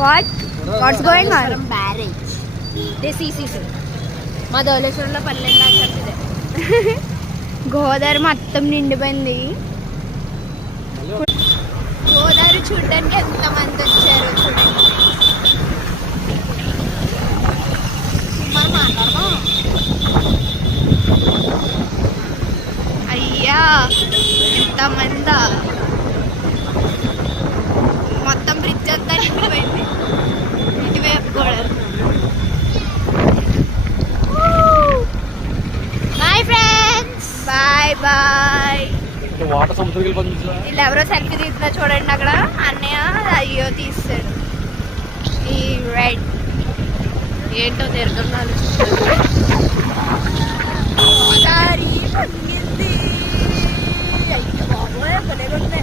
What's going on? Barrage మా ధవళేశ్వరంలో పల్లె ఇదే. గోదావరి మొత్తం నిండిపోయింది. గోదావరి చూడడానికి ఎంత మంది వచ్చారు చూడండి. మనం మాట్లాడదాం. అయ్యా ఎంత మందా, మొత్తం బ్రిడ్జ్ అంతా నిండిపోయింది. ఇటువైపు కూడా. Bye friends, bye bye. Water సముద్రం వీళ్ళు ఎవరో సెల్ఫీ తీస్తున్నా చూడండి అక్కడ. అన్నయ్య అయ్యో తీస్తాడు. ఈ రెడ్ ఏంటో తిరుగుతున్నాను. గోదావరి పొంగింది. అయ్యో బాబోయ్, భలే ఉంది.